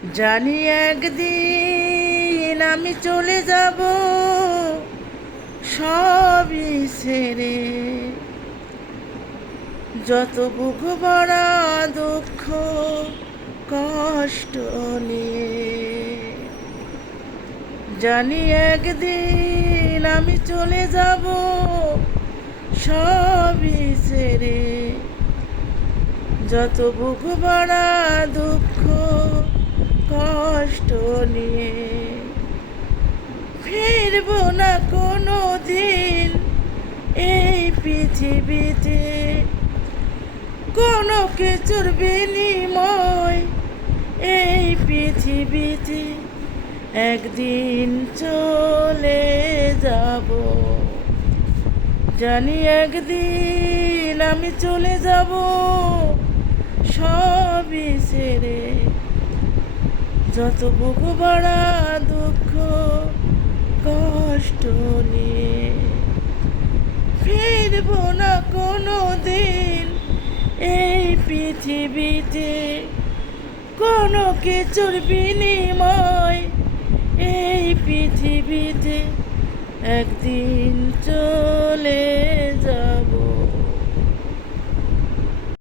জানি একদিন আমি চলে যাব সবই ছেড়ে, যত বুক ভরা দুঃখ কষ্ট নিয়ে। জানি একদিন আমি চলে যাব সবই ছেড়ে, যত বুক ভরা দুঃখ কষ্ট নিয়ে। ফিরবো না কোনো দিন এই পৃথিবীতে, কোনো কিছুর বিনিময় এই পৃথিবীতে। একদিন চলে যাব, জানি একদিন আমি চলে যাব সবই ছেড়ে, যত বুক ভরা দুঃখ কষ্ট নিয়ে। ফিরবো না কোনো দিন এই পৃথিবীতে, কোনো কিছুর বিনিময় এই পৃথিবীতে। একদিন চলে